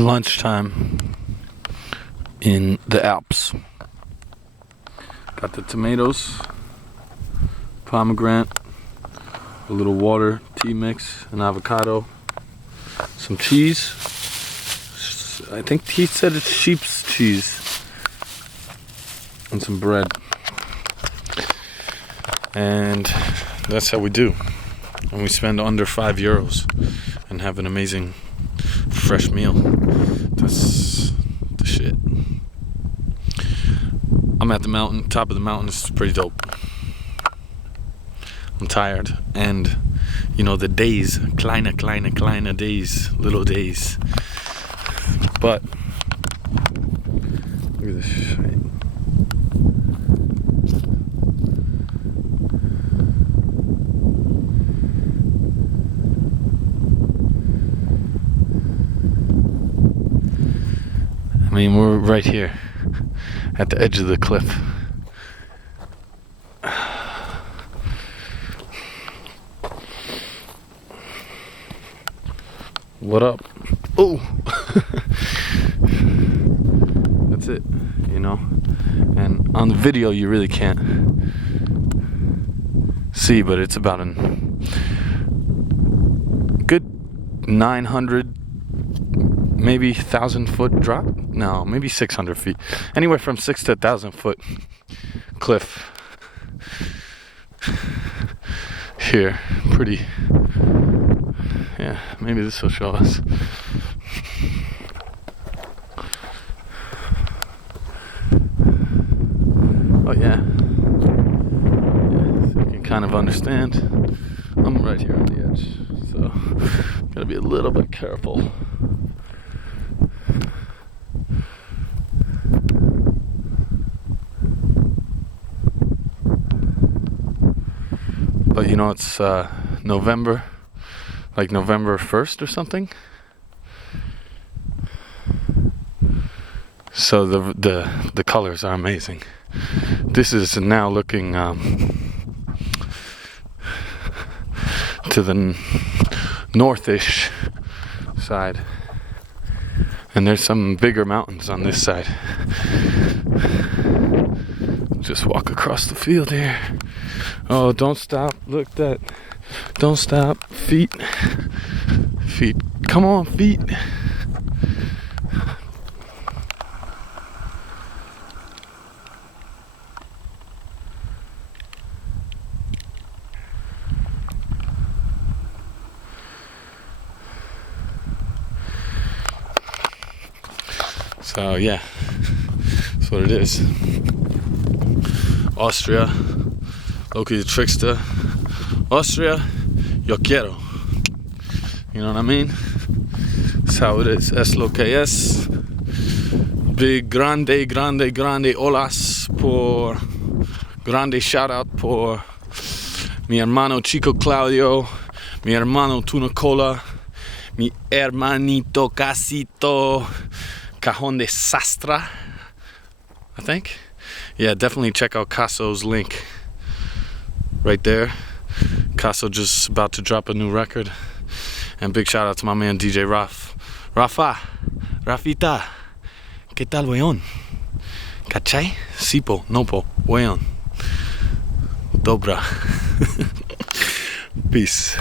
lunchtime in the Alps. Got the tomatoes, pomegranate, a little water, tea mix, an avocado, some cheese. I think he said it's sheep's cheese, and some bread. And that's how we do. And we spend under €5 and have an amazing fresh meal. That's the shit. I'm at the mountain, top of the mountain. It's pretty dope. I'm tired, and you know the days, kleine days, little days. But look at this shit. I mean, we're right here at the edge of the cliff. What up? Oh! That's it, you know? And on the video you really can't see, but it's about a good 900, maybe 1,000 foot drop? No, maybe 600 feet. Anywhere from 6 to 1,000 foot cliff. Here, pretty. Yeah, maybe this will show us. Oh yeah. So you can kind of understand. I'm right here on the edge, so gotta be a little bit careful. But you know, it's November. Like November 1st or something. So the colors are amazing. This is now looking to the northish side, and there's some bigger mountains on this side. Just walk across the field here. Oh, don't stop. Look that. Don't stop. Feet. Feet. Come on, feet. So yeah, that's what it is. Austria, Loki the trickster. Austria, yo quiero. You know what I mean? That's how it is. Es lo que es. Big grande olas por. Grande shout out por mi hermano Chico Claudio, mi hermano Tuna Cola, mi hermanito Casito Cajón de Sastra, I think. Yeah, definitely check out Caso's link right there. Caso just about to drop a new record. And big shout out to my man DJ Rafita, ¿qué tal, weón? ¿Cachai? Sipo, nopo, weón. Dobra. Peace.